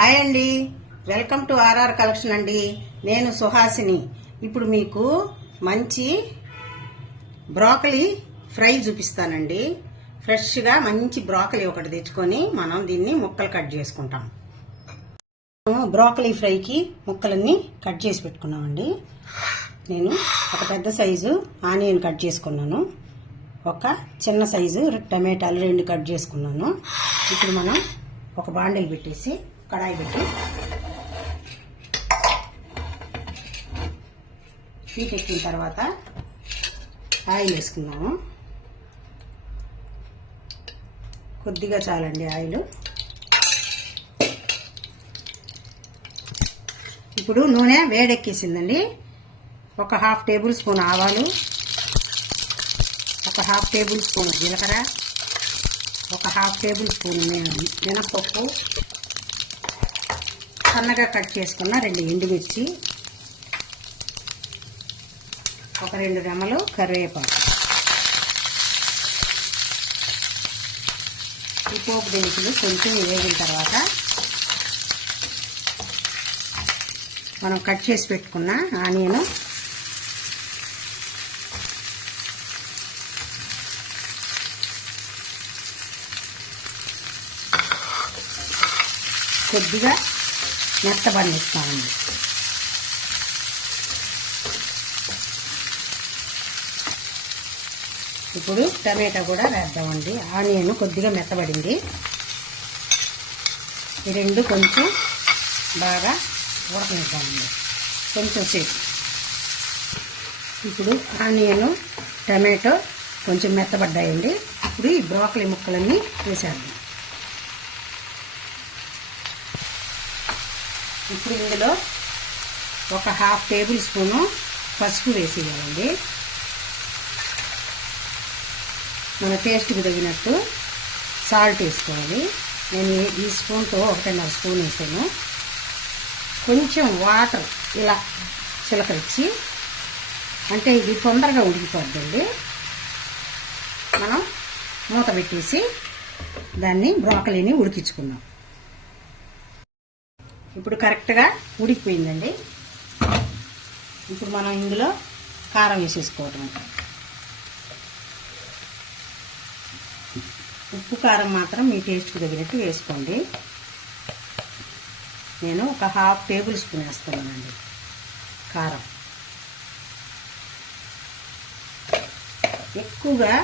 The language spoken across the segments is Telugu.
హాయ్ అండి, వెల్కమ్ టు ఆర్ఆర్ కలెక్షన్ అండి. నేను సుహాసిని. ఇప్పుడు మీకు మంచి బ్రోకలీ ఫ్రై చూపిస్తానండి. ఫ్రెష్గా మంచి బ్రోకలీ ఒకటి తెచ్చుకొని మనం దీన్ని ముక్కలు కట్ చేసుకుంటాం. బ్రోకలీ ఫ్రైకి ముక్కలన్నీ కట్ చేసి పెట్టుకున్నామండి. నేను ఒక పెద్ద సైజు ఆనియన్ కట్ చేసుకున్నాను, ఒక చిన్న సైజు టమాటాలు 2 కట్ చేసుకున్నాను. ఇప్పుడు మనం ఒక బాండిల్ పెట్టేసి కడాయి పెట్టి హీట్ ఎక్కిన తర్వాత ఆయిల్ వేసుకున్నాము. కొద్దిగా చాలండి ఆయిల్. ఇప్పుడు నూనె వేడెక్కేసిందండి. ఒక 1/2 టేబుల్ స్పూన్ ఆవాలు, ఒక 1/2 టేబుల్ స్పూన్ జీలకర్ర, ఒక 1/2 టేబుల్ స్పూన్ మినపప్పు, సన్నగా కట్ చేసుకున్న 2 ఎండుమిర్చి, ఒక 2 రెమ్మలు కరివేపాకు. ఈ పోపు దినుసులు కొంచెం వేగిన తర్వాత మనం కట్ చేసి పెట్టుకున్న ఆనియన్, కొద్దిగా మెత్తబడిస్తామండి. ఇప్పుడు టమాటా కూడా వేద్దామండి. ఆనియన్ కొద్దిగా మెత్తబడింది. ఈ 2 కొంచెం బాగా ఉడకనిద్దామండి, కొంచెం సేపు. ఇప్పుడు ఆనియన్ టమాటో కొంచెం మెత్తబడ్డాయండి. ఇప్పుడు ఈ బ్రోకలీ ముక్కలన్నీ వేసేద్దాం. ఇప్పుడు ఇందులో ఒక 1/2 టేబుల్ స్పూను పసుపు వేసేయాలండి. మన టేస్ట్కి తగినట్టు సాల్ట్ వేసుకోవాలి. నేను ఈ స్పూన్తో 1.5 స్పూన్ వేసాను. కొంచెం వాటర్ ఇలా చిలకరించి, అంటే ఇది తొందరగా ఉడికిపోద్దండి. మనం మూత పెట్టేసి దాన్ని బ్రోకలీని ఉడికించుకుందాం. ఇప్పుడు కరెక్ట్గా ఉడికిపోయిందండి. ఇప్పుడు మనం ఇందులో కారం వేసేసుకోవటం. ఉప్పు కారం మాత్రం మీ టేస్ట్కి తగినట్టు వేసుకోండి. నేను ఒక 1/2 టేబుల్ స్పూన్ వేస్తున్నానండి కారం. ఎక్కువగా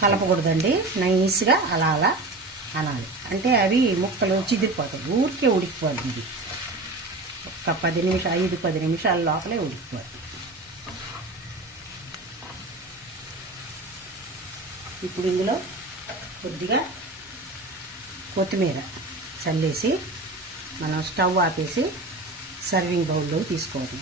కలపకూడదండి, నైస్గా అలా అలా అనాలి. అంటే అవి ముక్కలు చిదిరిపోతాయి. ఊరికే ఉడికిపోద్ది. ఇది ఒక 5-10 నిమిషాల లోపలే ఉడికిపోద్ది. ఇప్పుడు ఇందులో కొద్దిగా కొత్తిమీర చల్లేసి మనం స్టవ్ ఆపేసి సర్వింగ్ బౌల్లో తీసుకోవాలి.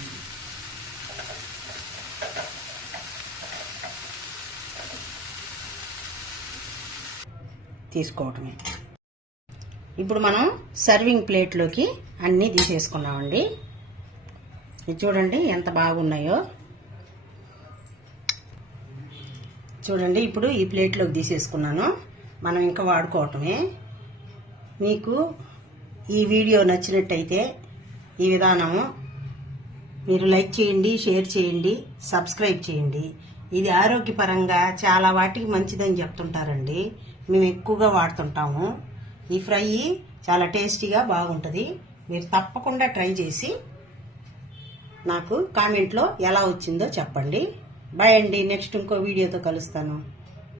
తీసుకోవటమే. ఇప్పుడు మనం సర్వింగ్ ప్లేట్లోకి అన్నీ తీసేసుకున్నామండి. ఇది చూడండి ఎంత బాగున్నాయో. చూడండి, ఇప్పుడు ఈ ప్లేట్లోకి తీసేసుకున్నాను. మనం ఇంకా వాడుకోవటమే. మీకు ఈ వీడియో నచ్చినట్టయితే ఈ విధానము మీరు లైక్ చేయండి, షేర్ చేయండి, సబ్స్క్రైబ్ చేయండి. ఇది ఆరోగ్యపరంగా చాలా వాటికి మంచిదని చెప్తుంటారండి. మేము ఎక్కువగా వాడుతుంటాము. ఈ ఫ్రై చాలా టేస్టీగా బాగుంటుంది. మీరు తప్పకుండా ట్రై చేసి నాకు కామెంట్లో ఎలా వచ్చిందో చెప్పండి. బాయ్ అండి. నెక్స్ట్ ఇంకో వీడియోతో కలుస్తాను.